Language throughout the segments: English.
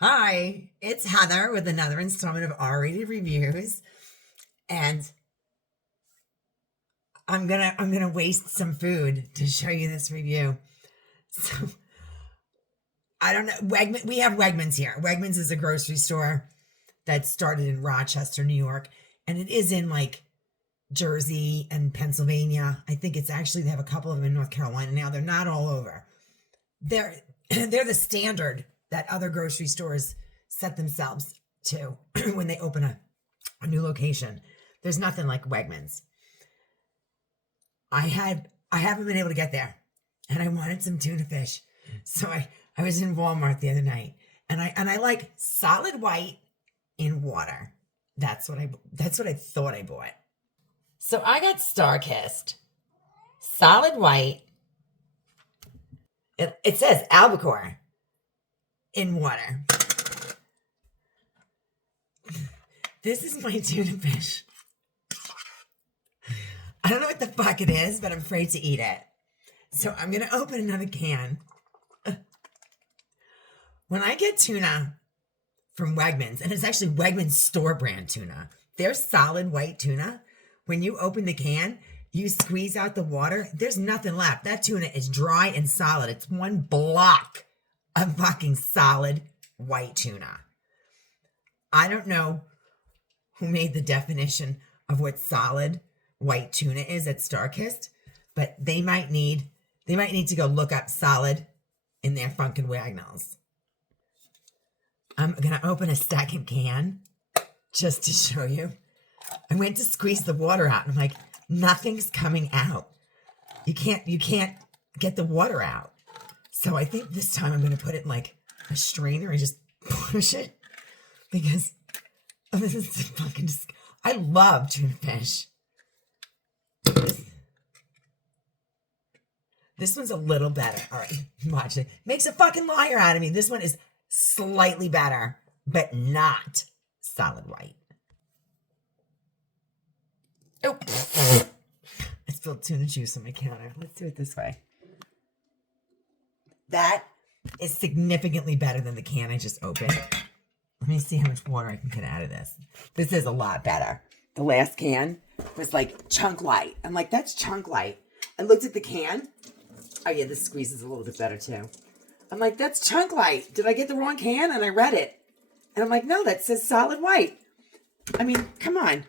Hi, it's Heather with another installment of R-Rated Reviews, and I'm gonna waste some food to show you this review. So I don't know. We have Wegmans here. Wegmans is a grocery store that started in Rochester, New York, and it is in like Jersey and Pennsylvania. I think it's actually they have a couple of them in North Carolina now. They're not all over. They're they're the standard that other grocery stores set themselves to when they open a new location. There's nothing like Wegmans. I haven't been able to get there, and I wanted some tuna fish, so I was in Walmart the other night, and I like solid white in water. That's what I thought I bought. So I got Starkist, solid white. It says Albacore in water. This is my tuna fish. I don't know what the fuck it is, but I'm afraid to eat it. So I'm going to open another can. When I get tuna from Wegmans, and it's actually Wegmans store brand tuna, their solid white tuna, when you open the can, you squeeze out the water, there's nothing left. That tuna is dry and solid. It's one block of fucking solid white tuna. I don't know who made the definition of what solid white tuna is at Starkist, but they might need to go look up solid in their funkin' Wagnalls. I'm gonna open a second can just to show you. I went to squeeze the water out, and I'm like, nothing's coming out. You can't get the water out. So I think this time I'm gonna put it in like a strainer and just push it because this is fucking. I love tuna fish. This one's a little better. All right, watch it. Makes a fucking liar out of me. This one is slightly better, but not solid white. Oh, I spilled tuna juice on my counter. Let's do it this way. That is significantly better than the can I just opened. Let me see how much water I can get out of this. This is a lot better. The last can was like chunk light. I'm like, that's chunk light. I looked at the can. Oh yeah, this squeezes a little bit better too. I'm like, that's chunk light. Did I get the wrong can? And I read it. And I'm like, no, that says solid white. I mean, come on.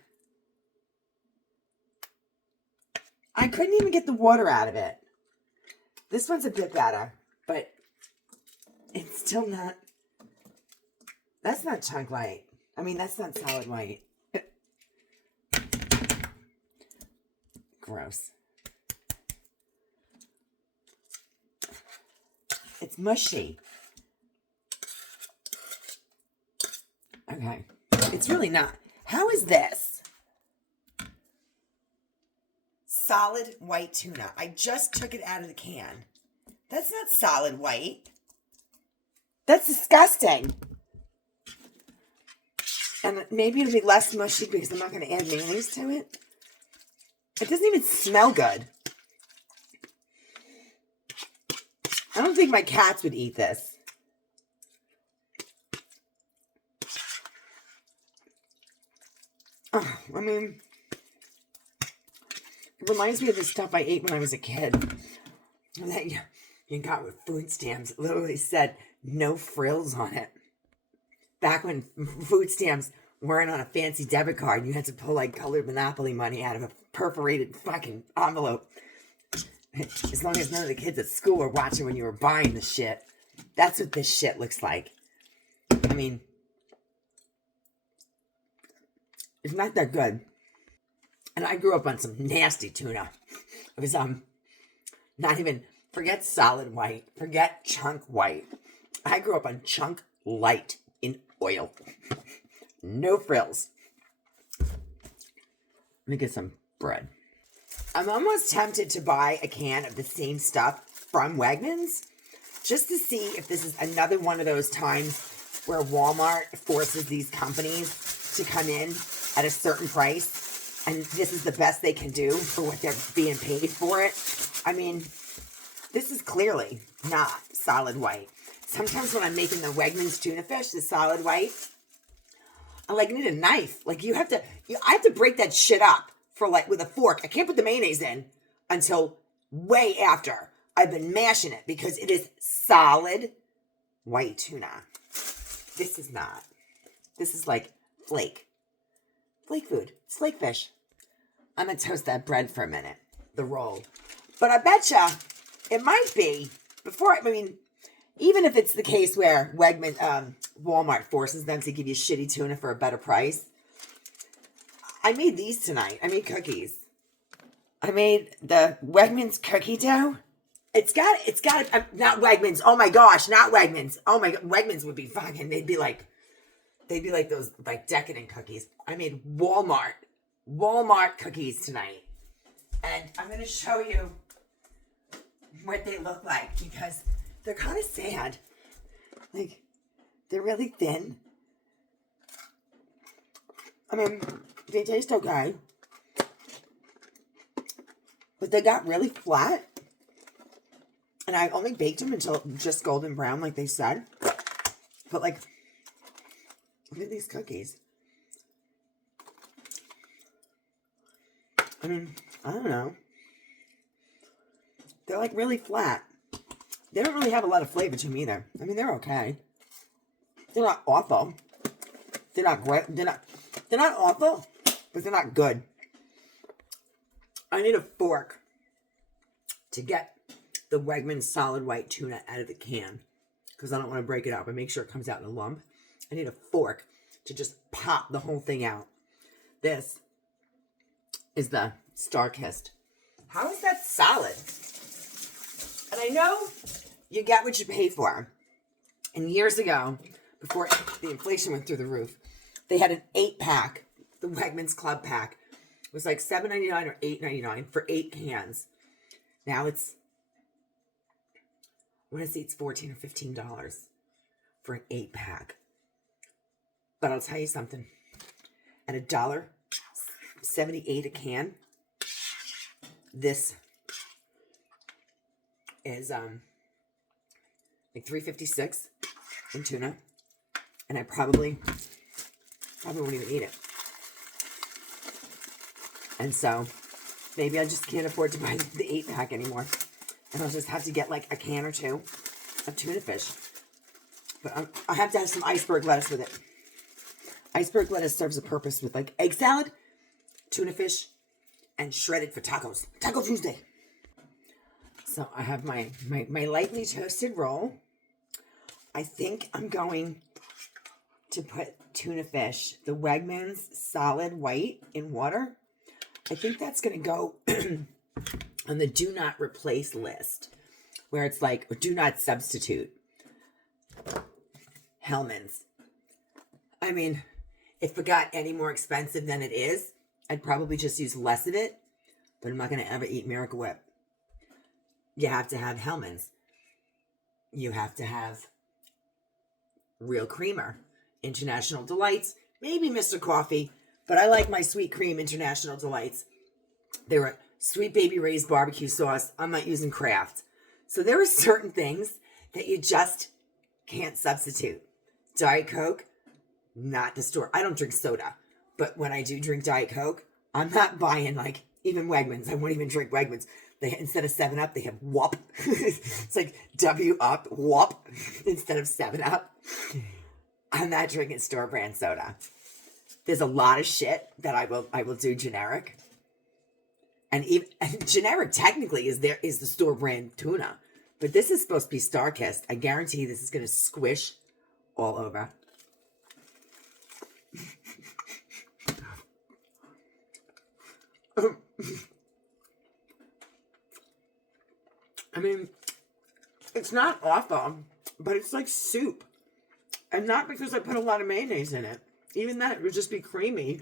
I couldn't even get the water out of it. This one's a bit better, but it's still not. That's not chunk light. I mean, that's not solid white. Gross. It's mushy. Okay. It's really not. How is this? Solid white tuna. I just took it out of the can. That's not solid white. That's disgusting. And maybe it'll be less mushy because I'm not going to add mayonnaise to it. It doesn't even smell good. I don't think my cats would eat this. Oh, I mean, it reminds me of the stuff I ate when I was a kid. That you got with food stamps. It literally said no frills on it. Back when food stamps weren't on a fancy debit card, you had to pull like colored Monopoly money out of a perforated fucking envelope. As long as none of the kids at school were watching when you were buying the shit. That's what this shit looks like. I mean, it's not that good. And I grew up on some nasty tuna. It was not even, forget solid white, forget chunk white. I grew up on chunk light in oil. No frills. Let me get some bread. I'm almost tempted to buy a can of the same stuff from Wegmans just to see if this is another one of those times where Walmart forces these companies to come in at a certain price and this is the best they can do for what they're being paid for it. I mean, this is clearly not solid white. sometimes when I'm making the Wegmans tuna fish, the solid white, I like need a knife. Like I have to break that shit up for like with a fork. I can't put the mayonnaise in until way after I've been mashing it because it is solid white tuna. This is not. This is like flake food. It's flake fish. I'm gonna toast that bread for a minute, the roll. But I betcha it might be even if it's the case where Walmart forces them to give you shitty tuna for a better price. I made these tonight. I made cookies. I made the Wegmans cookie dough. It's got not Wegmans. Oh my gosh, not Wegmans. Oh my god, Wegmans would be fucking. They'd be like those like decadent cookies. I made Walmart cookies tonight, and I'm gonna show you what they look like because they're kind of sad. Like, they're really thin. I mean, they taste okay. But they got really flat. And I only baked them until just golden brown, like they said. But, like, look at these cookies. I mean, I don't know. They're, like, really flat. They don't really have a lot of flavor to them either. I mean, they're okay. They're not awful. They're not great. They're not awful, but they're not good. I need a fork to get the Wegmans solid white tuna out of the can because I don't want to break it up and make sure it comes out in a lump. I need a fork to just pop the whole thing out. This is the Starkist. How is that solid? And I know you get what you pay for. And years ago, before the inflation went through the roof, they had an 8-pack, the Wegmans Club Pack. It was like $7.99 or $8.99 for 8 cans. Now it's, I want to say it's $14 or $15 for an 8-pack. But I'll tell you something. At $1.78 a can, this is like $3.56 in tuna, and I probably won't even eat it. And so maybe I just can't afford to buy the 8-pack anymore, and I'll just have to get like a can or two of tuna fish. But I have to have some iceberg lettuce with it. Iceberg lettuce serves a purpose with like egg salad, tuna fish, and shredded for tacos. Taco Tuesday. So I have my lightly toasted roll. I think I'm going to put tuna fish, the Wegmans solid white in water. I think that's going to go on the do not replace list, where it's like, or do not substitute. Hellmann's. I mean, if it got any more expensive than it is, I'd probably just use less of it, but I'm not going to ever eat Miracle Whip. You have to have Hellmann's. You have to have Real Creamer, International Delights, maybe Mr. Coffee, but I like my Sweet Cream International Delights. They were Sweet Baby Ray's barbecue sauce. I'm not using Kraft. So there are certain things that you just can't substitute. Diet Coke, not the store. I don't drink soda, but when I do drink Diet Coke, I'm not buying like even Wegmans. I won't even drink Wegmans. They instead of 7-Up, they have Whoop. It's like W-Up, Whoop, instead of 7-Up. I'm not drinking store brand soda. There's a lot of shit that I will do generic. And even generic technically is the store brand tuna. But this is supposed to be Starkist. I guarantee this is going to squish all over. I mean, it's not awful, but it's like soup. And not because I put a lot of mayonnaise in it. Even that would just be creamy.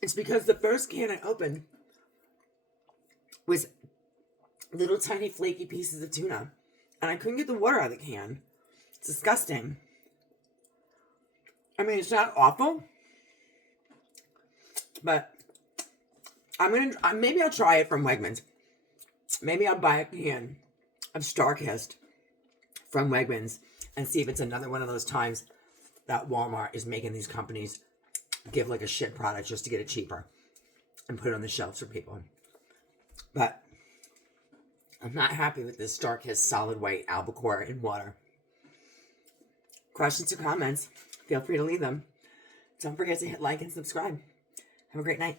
It's because the first can I opened was little tiny flaky pieces of tuna. And I couldn't get the water out of the can. It's disgusting. I mean, it's not awful. But maybe I'll try it from Wegmans. Maybe I'll buy a can of Starkist from Wegmans and see if it's another one of those times that Walmart is making these companies give like a shit product just to get it cheaper and put it on the shelves for people. But I'm not happy with this Starkist solid white Albacore in water. Questions or comments, feel free to leave them. Don't forget to hit like and subscribe. Have a great night.